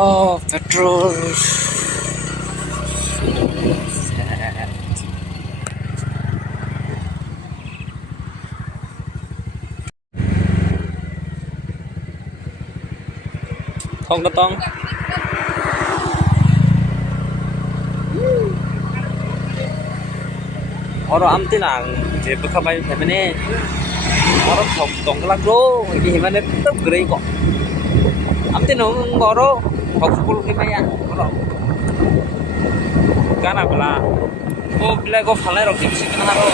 Oh, petrol. Không có tông. Orang am tinang, je berkabai femene. Orang tong kelang do, ini mana tetap gerai kok. Am tinang ngoro, kau sepuluh lima ya, orang. Karena bela, oh bela kau falai rok di sini kan haro.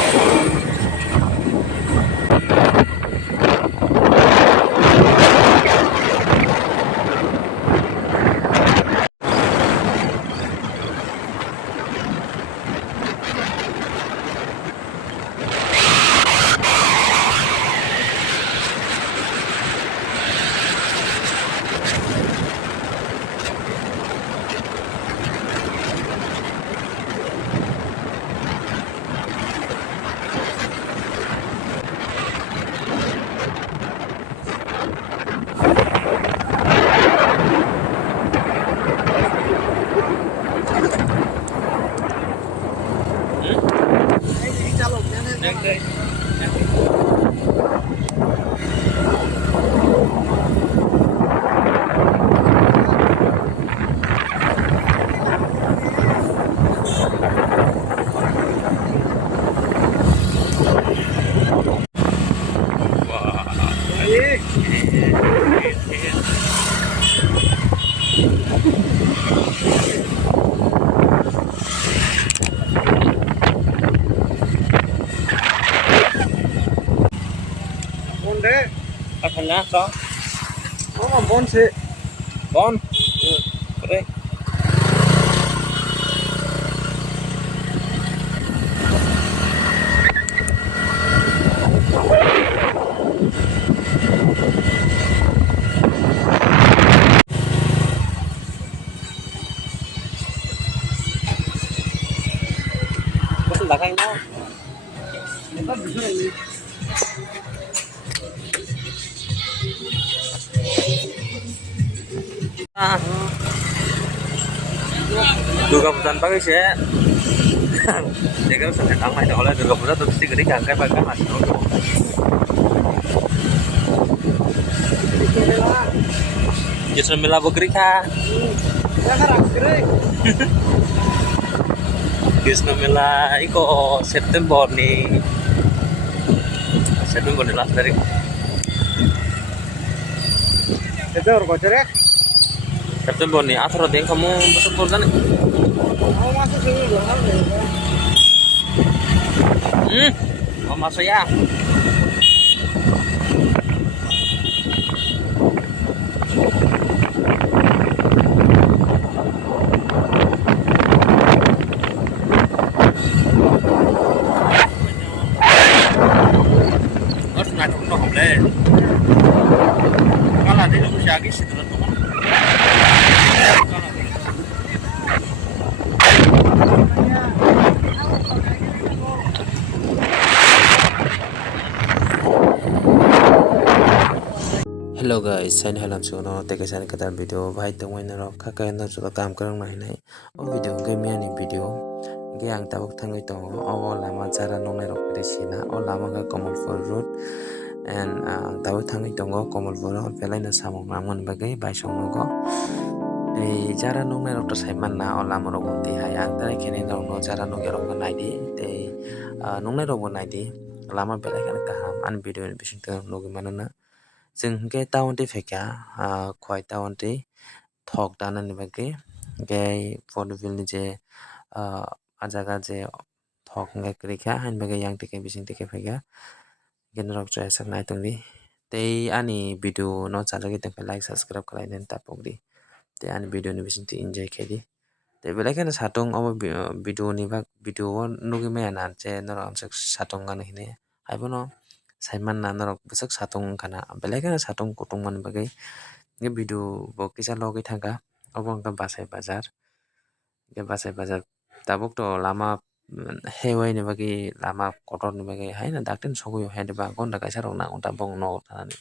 Đây. Apa nak so? Oh, bon sih. Bon. Keren. Betul tak kain mau? Lepas bisa ini. Durga Pujan pakai sih. Dia kan sudah datang lah, oleh Durga Pujan terus di gede kan pakai mas. Justru mila begeri kah? Ya kan akhirnya. Justru mila iko September nih. September nih last dari. Itu orang kocer ya? September nih, atur deh kamu masuk bulan nih. Mau masuk sini doang deh. Mau masuk ya? Nó xuống này không lên. siagi sih teman teman. Hello guys, saya halam suno teke sana kata video bahai tengwai naro kakak yang sudah kam kerang nai video game ni video ge ang tabuk thangai tong o lama jara nonai rok resina o lama ga Kamalpur road and ang tabuk thangai tong Kamalpur pelai na samong mangon bagai baisong nogo ei jara nonai rok to saiman na o lama rok unti hai ang tare kene no jara noge rok nai di te nonai rok nai di lama pelai kan kaham an video ni bising tong noge manana जों के टाउन फेका खय टाउन थक दाननि बागै गे फटोफिल जे आजागा जे थक ngai krika hain bagai yang tike bising tike फेका genrok chai sak nai tongdi tei ani video no chalagi tengpe like subscribe khlai den tapok di tei ani video ni bising ti enjoy khedi tei belai kana satung obo video ni bak video nugi me na che norok satung gan hine haibono saiman na norok besak satung kana belai kana satung kutung man bagai nge video bo kisa logi thangka obo angka basai bazar tabuk to lama hewai ni bagi lama kotor ni bagi hai na dakten sogoyo hai de ba gonda kaisa rok na unta bong no thanani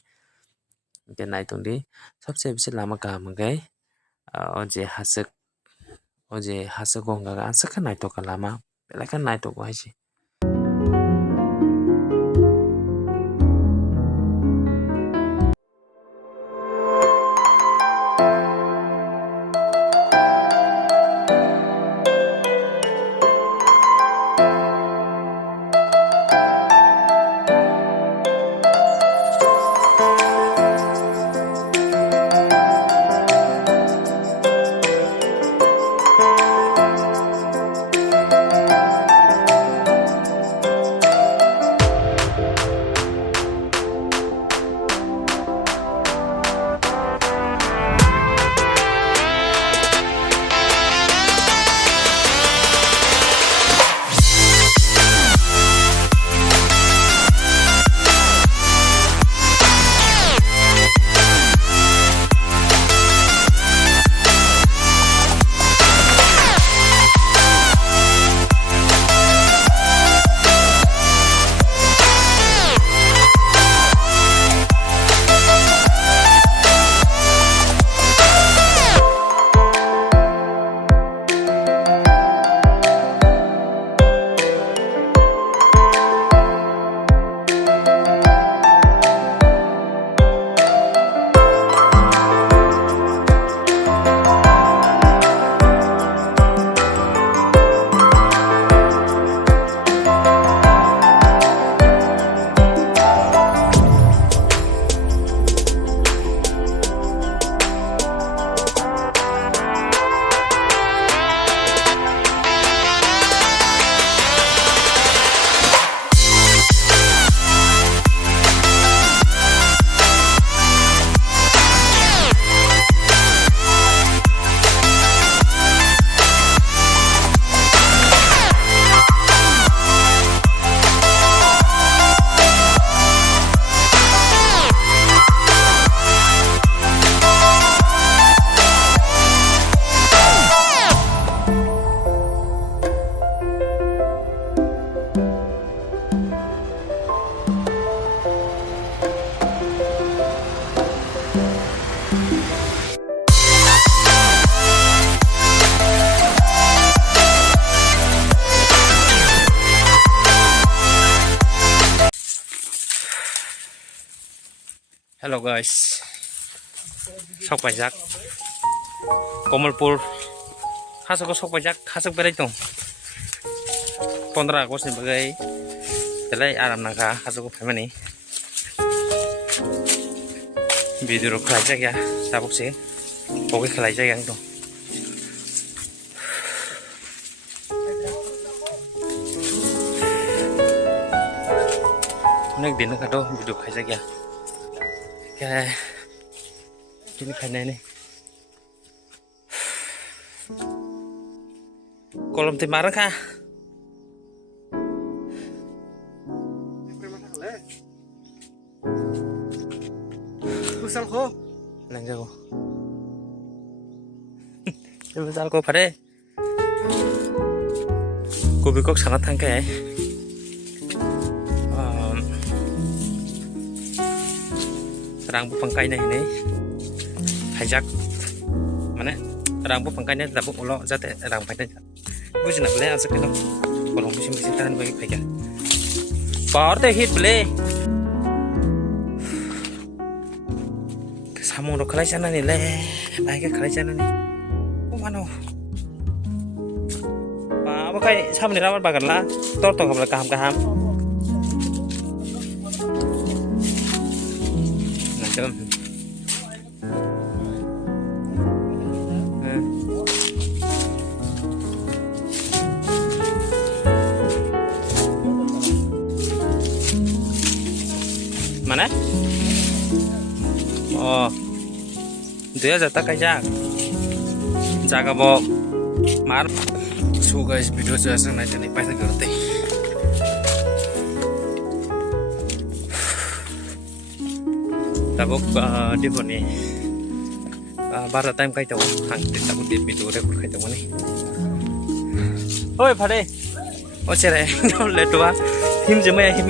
ke nai tongdi sabse bisi lama ka magai o je hasik gonga ga ansaka nai to ka lama belai kan nai to ko haisi. Hello guys, sok pajak Kamalpur hasuk sok pajak hasuk berai tong 15 Agust ni bagai telai aram naka hasuk family video rok khlai ya tabuk se poke khlai jak yang to onek din ka to video khlai jak ya kayak gini kan ini kolom timar kah kusal ko nang jago coba sal ko phare kobi kok sana thangke rang bu pangkai na hine hajak mane rang bu pangkai na dabu ulo jate rang phai na bujina bele asa keno kolong musim tahan bagi phaiga power te hit bele samung ro khalai chana ni le bai ke khalai chana ni o mano ba ba kai samni rabar bagan la tor to kamla kaham nah jom mana oh dia jata kajak jaga bo mar so guys video saya sang na jani pai garte tabok di boni bara time kai taw hang tabok di video record kai taw ni oi phare o chere le towa him jemai him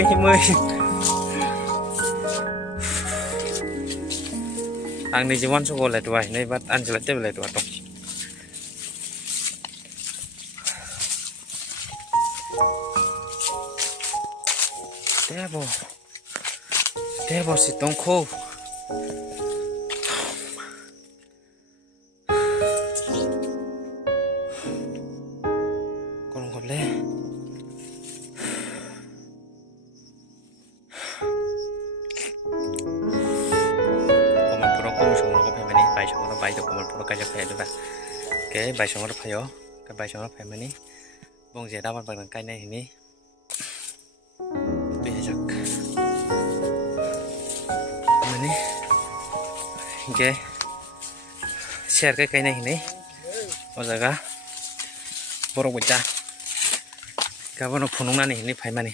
ang ni jiwan so le towa nei bat an jela te le towa to Tebo si tongko kolong koble komal puro ko musong ko phay mani bai song ro bai to komal puro ka ja phay do ba ke bai song ro phayo ka bai song ro phay mani bong je da ban bang kai nai ni Oke, share ke kayaknya ini, oh jaga, borok bocah, kapan mau punung nani ini pay mani,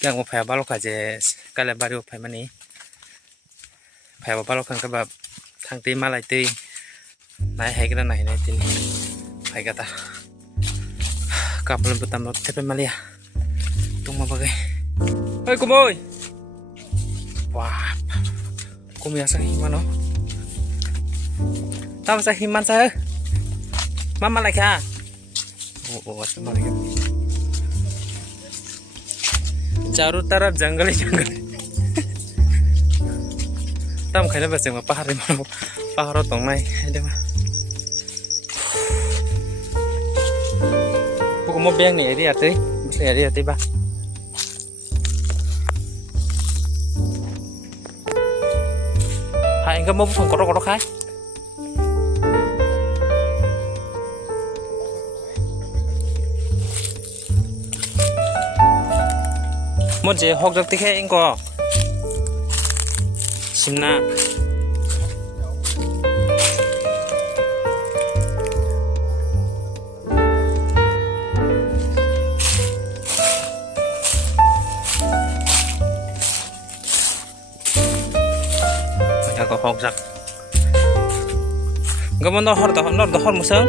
yang mau pay balok aja, kalian baru pay mani, pay balok kan kebab, tang ti malai ti, naik hai kita naik ti, pay kata, kapal butam lo tepe malia, tunggu bagai, hei kumoy, wah. Kumi asa himan oh. Tahu sa himan sa. Mama lagi ha. Oh, sama lagi. चारों तरफ जंगल ही जंगल तम खाने बस में पहाड़ तो मैं pokok mau beng nih dia teh bisa dia tiba hai enggak mau korok hai một chế học được tiếng Anh có xin na phải có học giặc cái món đó họ một sớm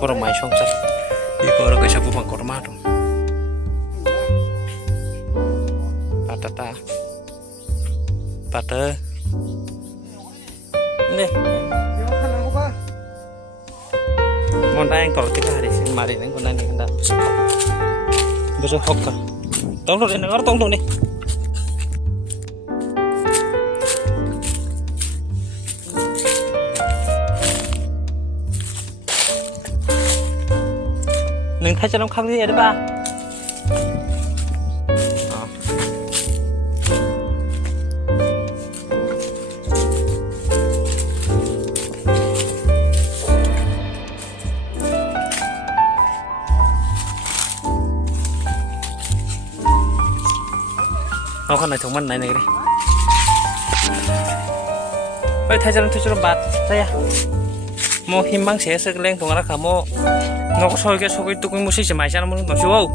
orang mai song sat di kora ke sabu bang korma dong patata pate ini mau naik kalau 3 hari sih mari neng kau naik hendak besok hokka tolong deh nengar tolong deh neng thay cho nó khắc gì đấy ba nó con này thùng mình này đi ơi thay cho nó bạt đây à Mo himbang saya sekeleng tungara kamu ngok soge soge itu kau musik semacam mana nggak sih wow?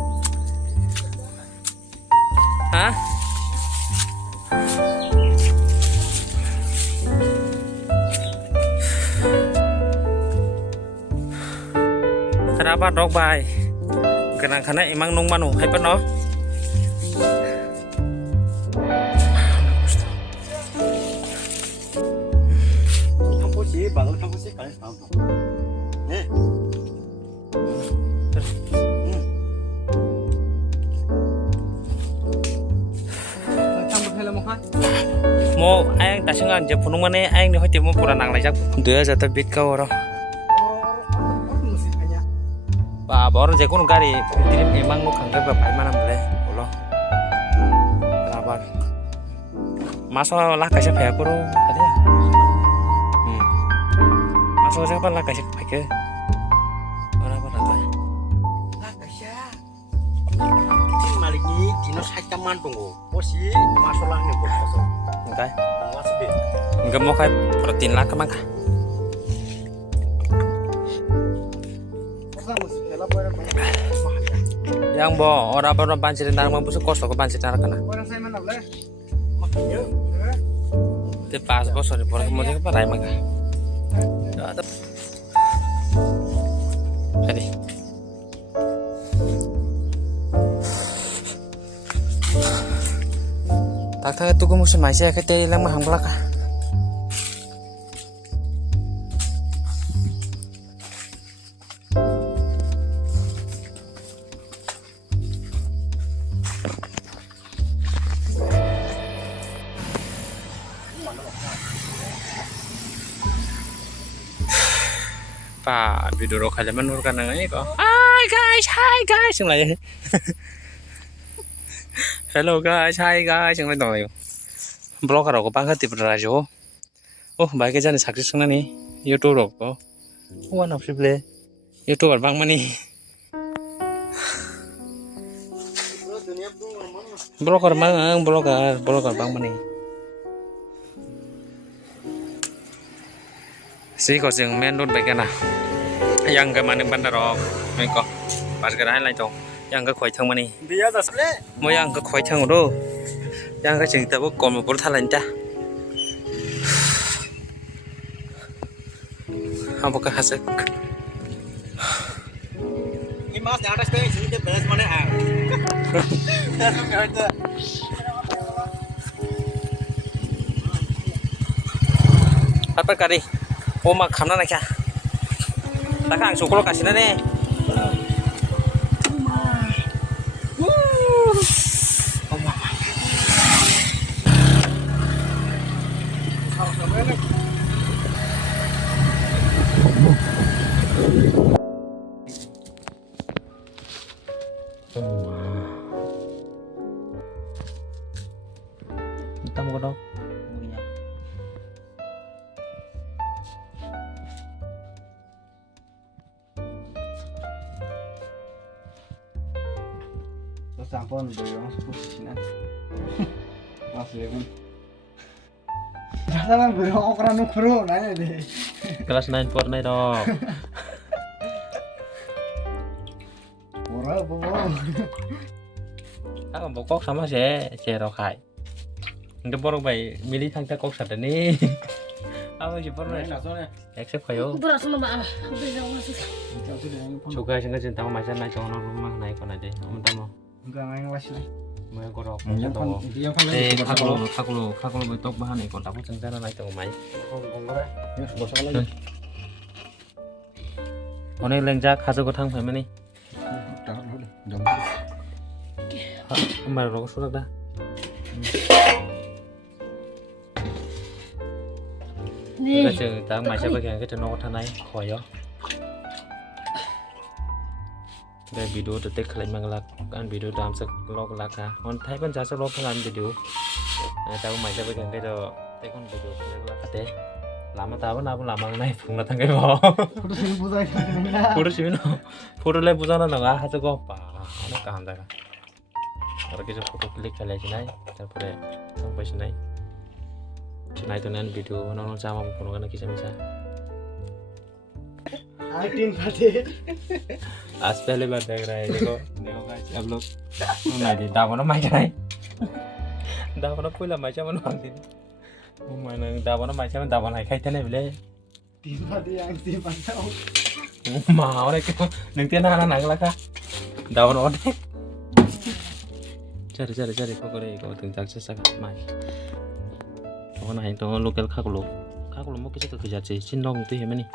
Hah? Kenapa dok bay? Karena emang nung manu, hai pernah? Sih, bagus kamu sih kalian tahu. Nih. Kamu helm kah? Mau ayang tak sengaja je punung mana ayang ni hoti mau pura nang lajak. Dua jatuh bit kau orang. Bah, baru je kun gari. Jadi emang nu kangen berapa mana boleh? Allah. Kenapa? Masuk lah kasih pihak kuru tadi ya. Masuk siapa lah kasih pakai apa nanti? Lah kasih. Cing maliki dinos hacaman tunggu. Posisi masalahnya bos. Enggak. Masih deh. Enggak mau kayak protein lah kemang. Yang bo orang pancir ntar mampu sekos kok pancir ntar kena. Orang saya mana boleh? Makanya. Di pas bos di porang mau ke parai maka. Hadi. Tak tu musim masih ke tadi lang mahang belaka. Pak, video kalian menurunkan ini kok. Hi guys, yang lain. Hello guys, yang lain dong. Blogger aku banget di radio. Oh, baiknya jangan sakit sana nih. YouTube aku. One of the YouTuber bang mani. Blogger bang mani. Si có rừng men luôn vậy na, yang cái màn ban đầu mình có, bắt cái này lại trong, yang cái khói thang mani, Biar dah sele. mau yang cái khói thang đó, yang cái chừng tao còn một bữa thay lần cha, không có cái hạt sek, Ini mas di atas kayak sini beres mana ah? apa kali? Oh mak kamna nak ya? Tak kan sukul kasih nane. Kita mau ke dong? Sampon doyong posisinya. Masih pun. Jangan doyong orang nukro nanya deh. Kelas 9 Fortnite dong. Ora bohong. Aku bokok sama si Rokai. Untuk borong bayi milih tang tak kok sada nih. Apa sih Fortnite? Accept kayo. Beras sama mbak, bisa masuk. Juga sih nggak cinta sama macam naik orang rumah naik kon aja. Kamu tahu mau? Enggak main kelas lah. Mau korok. Yang kan dia kan Aku lo betok bahan ikon tapi cengcara naik tengah mai. Ya bosan lagi. Ini lenjak hasil kotang apa nih? Jam. Kembali rokok sudah dah. Nih, Kita cerita macam bagian kita nongol tanai koyo. Cái video được tích lên mang lạc ăn video làm sắc log lạc à còn thấy con giá sắc log ăn video tao mày cho bây giờ cái đó thấy con video cái lạc thế làm mà tao nào cũng làm bằng này phùng là thằng cái bò photo xíu nó photo lên bukan nó nggak hasil kok pa nó cảm thấy kalau kita foto klik kali aja nih terus sampai sini sini itu nih video nonton sama pun kan kisah misah आज 3 फाटे आज पहली बार देख रहा है देखो गाइस आप लोग नहीं दाबोना माइक नहीं दाबोना पहिला माइक मन मांगदि माने दाबोना माइक मन दाबोना खाइ थने बिले 3 फाटे आं 3 फाटे मावरे के नोंतेना हाना नांगला का दाबोना अदे cari kok kore kok tengtak sesak mai kok naik to lokal kakulo mau kita kerja sih sindong itu ya mani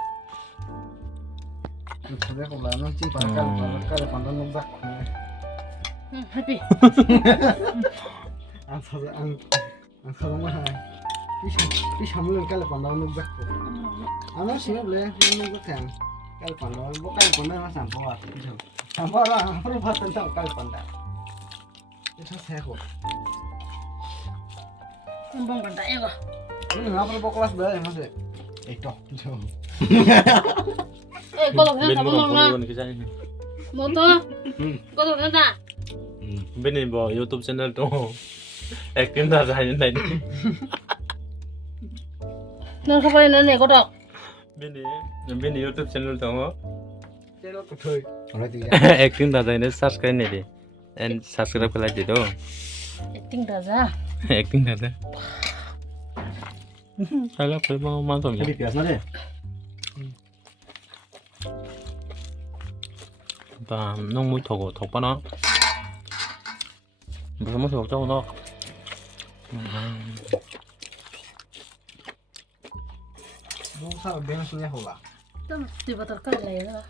Saya kalau nang cing kalau pandang nembak happy ang kalau mah bisa mulai kalau pandang nembak anak sih boleh nembak kan kalau pandang mas sampah lah perlu pasang tahu kalau pandang itu saya kok Bong kan tak ya kok. ini nggak perlu kelas bayar mas itu Kalau kan tak bong lah. kisahnya Motor. Kalau kan tak. Bini bawa YouTube channel tuh acting dah saya naik Nang kau ni ni kau tak. Bini YouTube channel tuh channel tuh thôi orang tiga acting dah saya subscribe nih deh and subscribe ke lagi tuh Acting raja. acting dah deh kalau mau mantap ya jadi biasa deh và nông mũi thuộc bao nó bữa mới thuộc cho nó Bung sao bên sunnya hola Tam tiba terkal lah.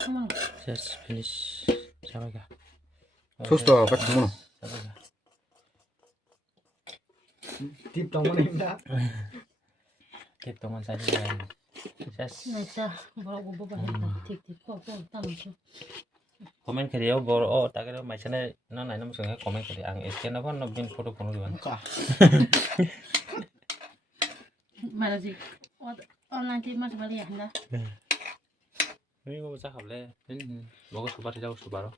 Come on. just finish siapa kah Susto apa kamu siapa kah tip temen indah tiếp tục mình sẽ làm just Này sa, bawa gua bawa tik kau tam tu. comment cái điều bro tại cái đó mày sẽ nó này nó sẽ comment cái điều ăn cái nó vẫn nó bên photo của nó luôn Mana sih? Online ti mas balik ya anda. ini gua bisa hafal nên bố có số 3 thì đâu số 3 đó